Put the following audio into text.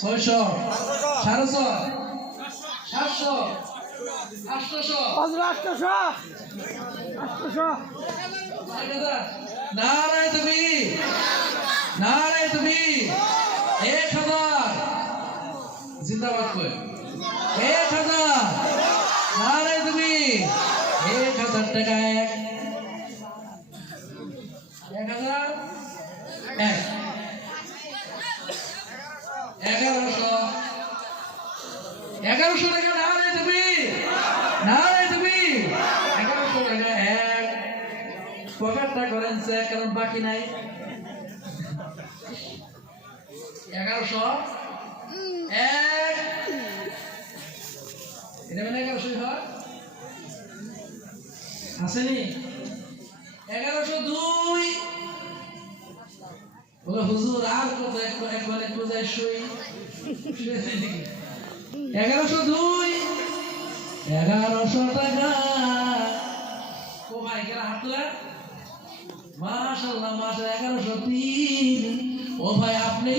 ছয়শো, সাড়ে ছয়, সাতশো, আটশোশো, নারায় তুমি, নারায় তুমি, 1000, জিন্দাবাদ করে 1000, নারায় তুমি, 1000 টাকা 1000, 1100 টাকা নারায় তুমি, নারায় তুমি, 1100 টাকা পকেটটা করেন চেক, কারণ বাকি নাই। 1100, এটা মানে 1100 হয় আসেনি। 1102, বলে হুজুর আর কত, একবার একটু যাই শুই। 1102, 1100 টাকা। ও ভাই কেন হাত তোলেন? মাশাআল্লাহ, মাশাআল্লাহ, 1103। ও ভাই আপনি